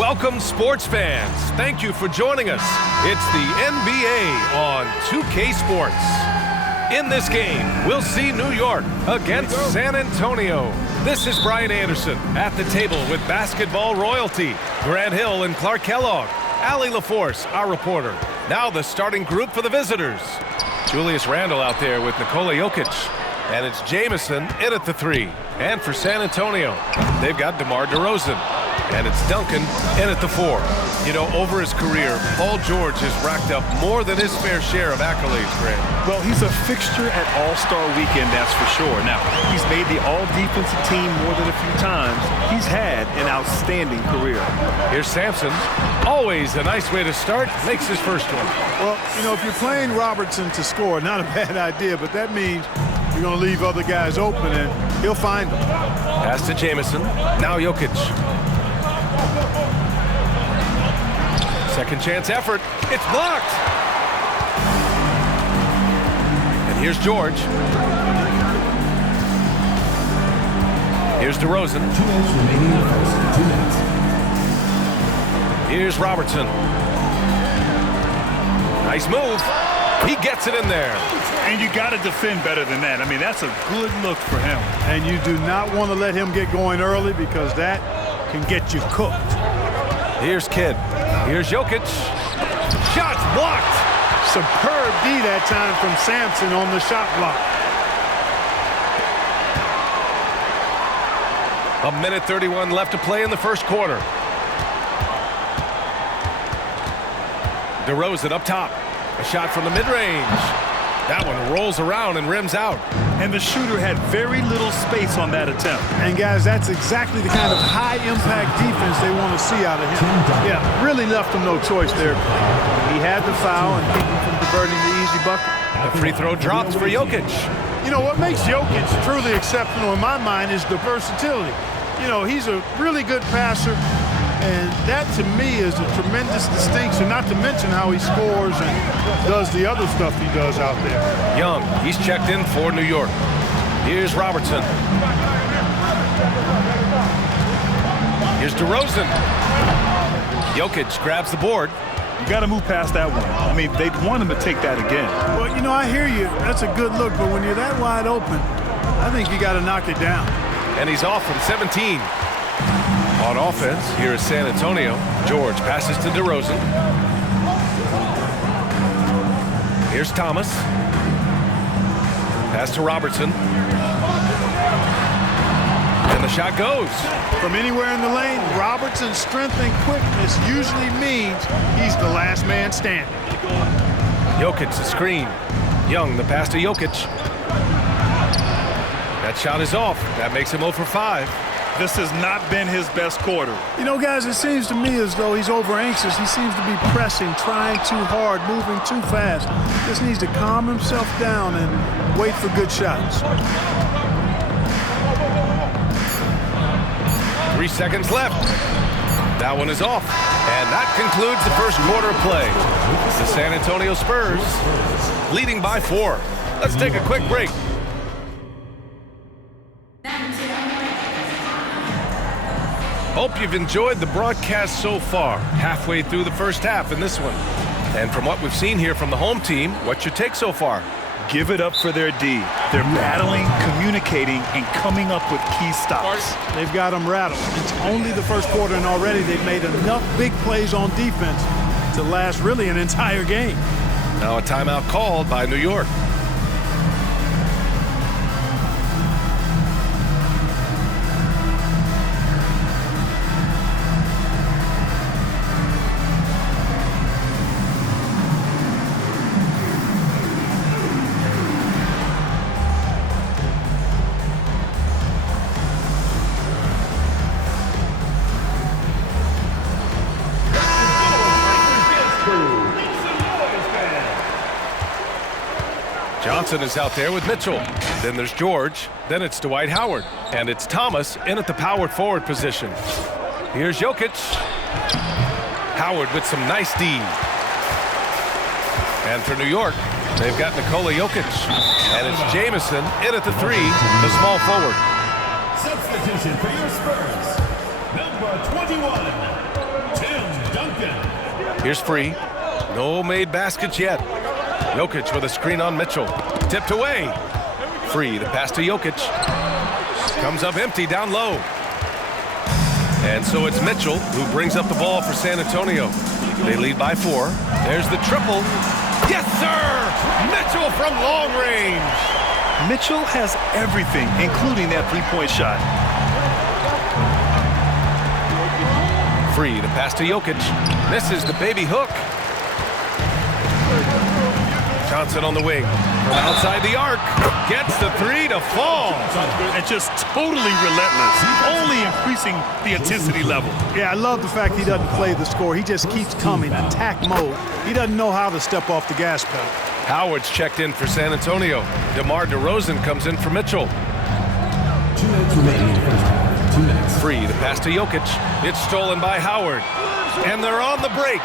Welcome, sports fans. Thank you for joining us. It's the NBA on 2K Sports. In this game, we'll see New York against San Antonio. This is Brian Anderson at the table with basketball royalty. Grant Hill and Clark Kellogg. Allie LaForce, our reporter. Now the starting group for the visitors. Julius Randle out there with Nikola Jokic. And it's Jamison in at the 3. And for San Antonio, they've got DeMar DeRozan. And it's Duncan in at the 4. You know, over his career, Paul George has racked up more than his fair share of accolades, Grant. Well, he's a fixture at All-Star Weekend, that's for sure. Now, he's made the All-Defensive Team more than a few times. He's had an outstanding career. Here's Sampson. Always a nice way to start. Makes his first one. Well, you know, if you're playing Robertson to score, not a bad idea, but that means you're going to leave other guys open, and he'll find them. Pass to Jamison. Now Jokic. Second chance effort. It's blocked. And here's George. Here's DeRozan. 2 minutes remaining in the first. 2 minutes. Here's Robertson. Nice move. He gets it in there. And you got to defend better than that. I mean, that's a good look for him. And you do not want to let him get going early because that can get you cooked. Here's Kidd. Here's Jokic. Shots blocked. Superb D that time from Sampson on the shot block. 1:31 left to play in the first quarter. DeRozan up top. A shot from the mid-range. That one rolls around and rims out. And the shooter had very little space on that attempt. And, guys, that's exactly the kind of high-impact defense they want to see out of him. Yeah, really left him no choice there. He had the foul and keep him from converting the easy bucket. The free throw drops for Jokic. You know, what makes Jokic truly exceptional in my mind is the versatility. You know, he's a really good passer, and that to me is a tremendous distinction, not to mention how he scores and does the other stuff he does out there. Young, he's checked in for New York. Here's Robertson. Here's DeRozan. Jokic grabs the board. You got to move past that one. I mean, they'd want him to take that again. Well, you know, I hear you. That's a good look, but when you're that wide open, I think you got to knock it down. And he's off from 17. On offense, here is San Antonio. George passes to DeRozan. Here's Thomas. Pass to Robertson. And the shot goes. From anywhere in the lane, Robertson's strength and quickness usually means he's the last man standing. Jokic, the screen. Young, the pass to Jokic. That shot is off. That makes him 0 for 5. This has not been his best quarter. You know, guys, it seems to me as though he's over-anxious. He seems to be pressing, trying too hard, moving too fast. Just needs to calm himself down and wait for good shots. 3 seconds left. That one is off. And that concludes the first quarter of play. The San Antonio Spurs leading by 4. Let's take a quick break. Hope you've enjoyed the broadcast so far. Halfway through the first half in this one. And from what we've seen here from the home team, what's your take so far? Give it up for their D. They're battling, communicating, and coming up with key stops. They've got them rattled. It's only the first quarter, and already they've made enough big plays on defense to last really an entire game. Now a timeout called by New York. Johnson is out there with Mitchell. Then there's George. Then it's Dwight Howard. And it's Thomas in at the power forward position. Here's Jokic. Howard with some nice D. And for New York, they've got Nikola Jokic. And it's Jamison in at the 3, the small forward. Substitution for your Spurs. Number 21, Here's Free. No made baskets yet. Jokic with a screen on Mitchell. Tipped away. Free, the pass to Jokic. Comes up empty down low. And so it's Mitchell who brings up the ball for San Antonio. They lead by 4. There's the triple. Yes, sir! Mitchell from long range. Mitchell has everything, including that three-point shot. Free, the pass to Jokic. Misses the baby hook. Johnson on the wing. From outside the arc. Gets the 3 to fall. And just totally relentless. Only increasing the intensity level. Yeah, I love the fact he doesn't play the score. He just keeps coming, attack mode. He doesn't know how to step off the gas pedal. Howard's checked in for San Antonio. DeMar DeRozan comes in for Mitchell. 2 minutes remaining in the first half. 2 minutes. Free, the pass to Jokic. It's stolen by Howard. And they're on the break.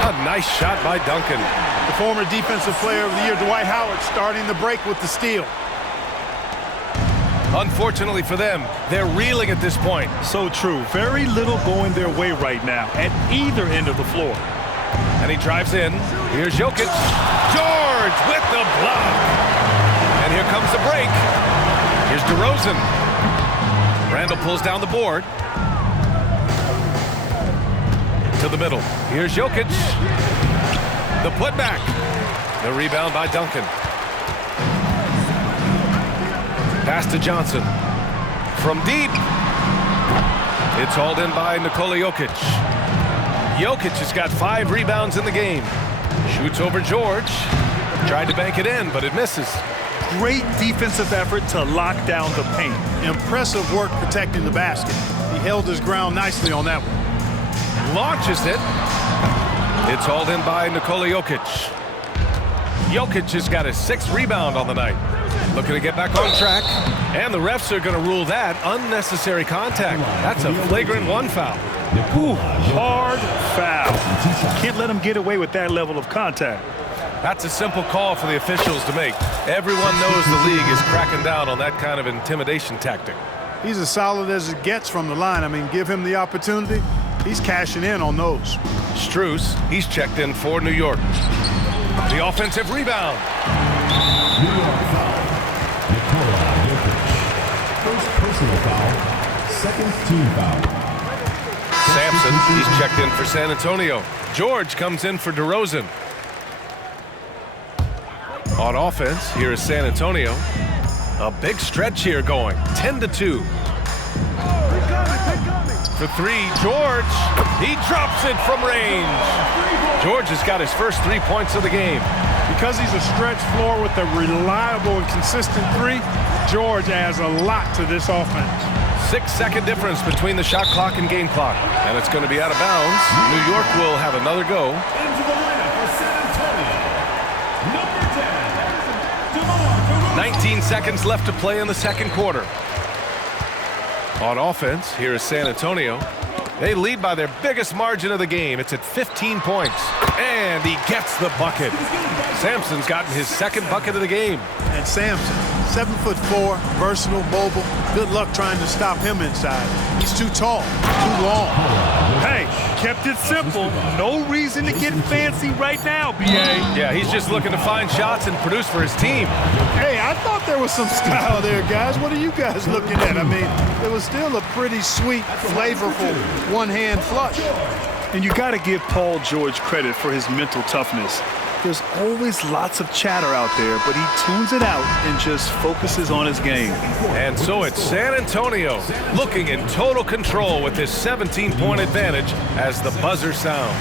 A nice shot by Duncan. The former Defensive Player of the Year, Dwight Howard, starting the break with the steal. Unfortunately for them, they're reeling at this point. So true. Very little going their way right now at either end of the floor. And he drives in. Here's Jokic. George with the block. And here comes the break. Here's DeRozan. Randall pulls down the board. To the middle. Here's Jokic. The putback. The rebound by Duncan. Pass to Johnson. From deep. It's hauled in by Nikola Jokic. Jokic has got 5 rebounds in the game. Shoots over George. Tried to bank it in, but it misses. Great defensive effort to lock down the paint. Impressive work protecting the basket. He held his ground nicely on that one. Launches it. It's hauled in by Nikola Jokic. Jokic has got his 6th rebound on the night. Looking to get back on track. And the refs are going to rule that unnecessary contact. That's a flagrant 1 foul. Ooh, hard foul. Can't let him get away with that level of contact. That's a simple call for the officials to make. Everyone knows the league is cracking down on that kind of intimidation tactic. He's as solid as it gets from the line. I mean, give him the opportunity. He's cashing in on those. Strus, he's checked in for New York. The offensive rebound. New York foul. Nikola Jokic. First personal foul. Second team foul. Sampson, he's checked in for San Antonio. George comes in for DeRozan. On offense, here is San Antonio. A big stretch here going, 10-2. For 3, George. He drops it from range. George has got his first 3 points of the game. Because he's a stretch floor with a reliable and consistent 3, George adds a lot to this offense. 6-second difference between the shot clock and game clock. And it's going to be out of bounds. New York will have another go. Into the lineup for San Antonio. Number 10, DeMar DeRozan. 19 seconds left to play in the second quarter. On offense, here is San Antonio. They lead by their biggest margin of the game. It's at 15 points. And he gets the bucket. Sampson's gotten his 2nd bucket of the game. And Sampson, 7'4", versatile, mobile. Good luck trying to stop him inside. He's too tall, too long. Hey, kept it simple. No reason to get fancy right now, B.A. Yeah, he's just looking to find shots and produce for his team. Hey, I thought there was some style there, guys. What are you guys looking at? I mean, it was still a pretty sweet, flavorful one-hand flush. And you got to give Paul George credit for his mental toughness. There's always lots of chatter out there, but he tunes it out and just focuses on his game. And so it's San Antonio looking in total control with this 17-point advantage as the buzzer sounds.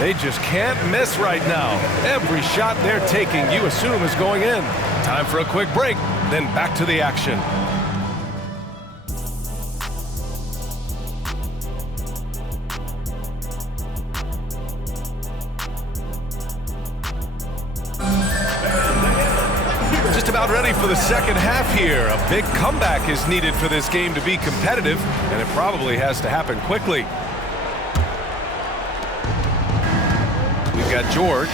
They just can't miss right now. Every shot they're taking, you assume, is going in. Time for a quick break, then back to the action. Just about ready for the second half here. A big comeback is needed for this game to be competitive, and it probably has to happen quickly. We've got George,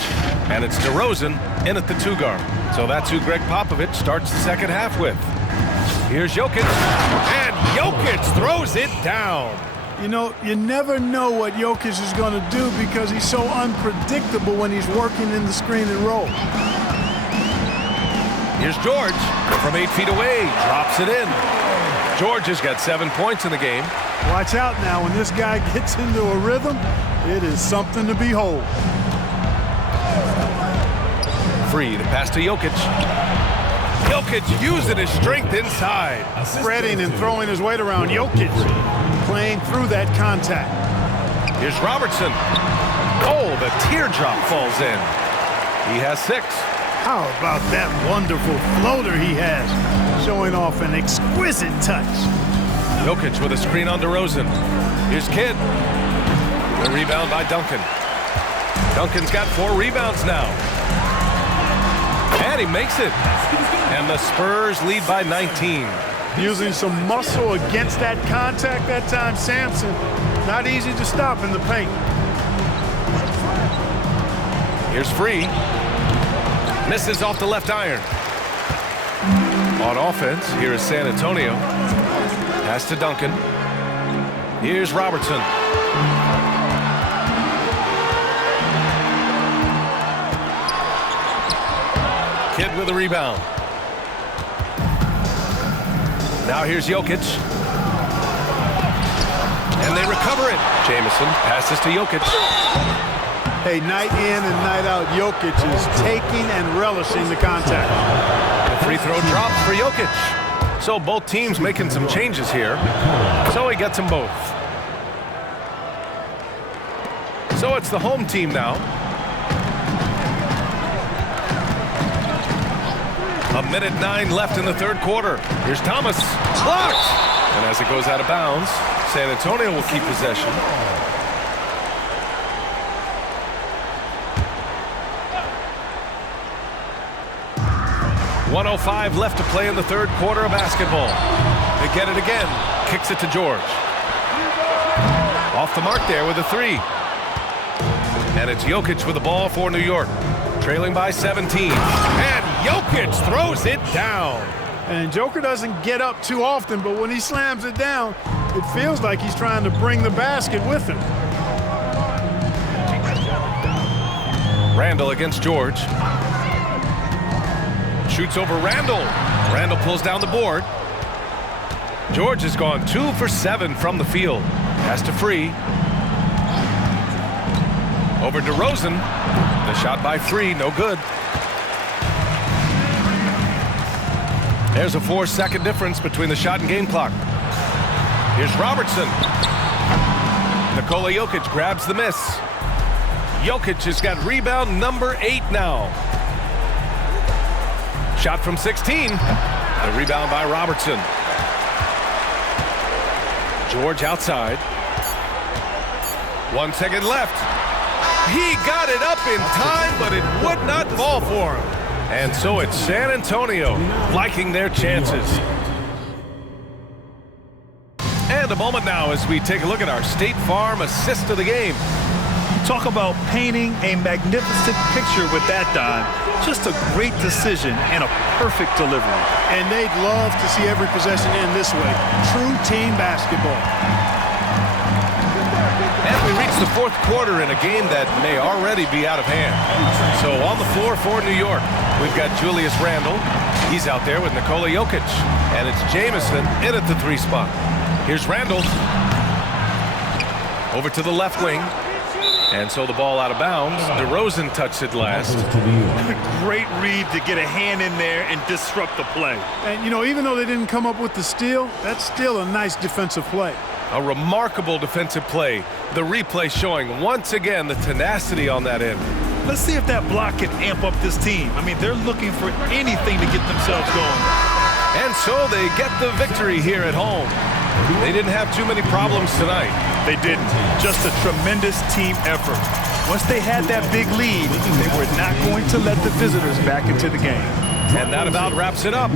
and it's DeRozan in at the 2 guard. So that's who Greg Popovich starts the second half with. Here's Jokic, and Jokic throws it down. You know, you never know what Jokic is going to do because he's so unpredictable when he's working in the screen and roll. Here's George from 8 feet away, drops it in. George has got 7 points in the game. Watch out now, when this guy gets into a rhythm, it is something to behold. Free to pass to Jokic. Jokic using his strength inside. Spreading and throwing his weight around. Jokic playing through that contact. Here's Robertson. Oh, the teardrop falls in. He has 6. How about that wonderful floater he has, showing off an exquisite touch. Jokic with a screen on DeRozan. Here's Kidd. The rebound by Duncan. Duncan's got 4 rebounds now. And he makes it. And the Spurs lead by 19. Using some muscle against that contact that time, Sampson. Not easy to stop in the paint. Here's Free. Misses off the left iron. On offense, here is San Antonio. Pass to Duncan. Here's Robertson. Kidd with a rebound. Now here's Jokic. And they recover it. Jamison passes to Jokic. Hey, night in and night out, Jokic is taking and relishing the contact. The free throw drops for Jokic. So both teams making some changes here. So he gets them both. So it's the home team now. A minute 9 left in the third quarter. Here's Thomas. Blocked! And as it goes out of bounds, San Antonio will keep possession. .105 left to play in the third quarter of basketball. They get it again. Kicks it to George. Off the mark there with a 3. And it's Jokic with the ball for New York. Trailing by 17. And Jokic throws it down. And Joker doesn't get up too often, but when he slams it down, it feels like he's trying to bring the basket with him. Randall against George. Shoots over Randall. Randall pulls down the board. George has gone 2 for 7 from the field. Pass to Free. Over DeRozan. The shot by Free, no good. There's a 4-second difference between the shot and game clock. Here's Robertson. Nikola Jokic grabs the miss. Jokic has got rebound number 8 now. Shot from 16. The rebound by Robertson. George outside. 1 second left. He got it up in time, but it would not fall for him. And so it's San Antonio liking their chances. And a moment now as we take a look at our State Farm assist of the game. Talk about painting a magnificent picture with that dime. Just a great decision and a perfect delivery. And they'd love to see every possession end this way. True team basketball. And we reach the fourth quarter in a game that may already be out of hand. So on the floor for New York, we've got Julius Randle. He's out there with Nikola Jokic. And it's Jamison in at the 3 spot. Here's Randle. Over to the left wing. And so the ball out of bounds. DeRozan touched it last. Great read to get a hand in there and disrupt the play. And, you know, even though they didn't come up with the steal, that's still a nice defensive play. A remarkable defensive play. The replay showing once again the tenacity on that end. Let's see if that block can amp up this team. I mean, they're looking for anything to get themselves going. And so they get the victory here at home. They didn't have too many problems tonight. They didn't. Just a tremendous team effort. Once they had that big lead, they were not going to let the visitors back into the game. And that about wraps it up.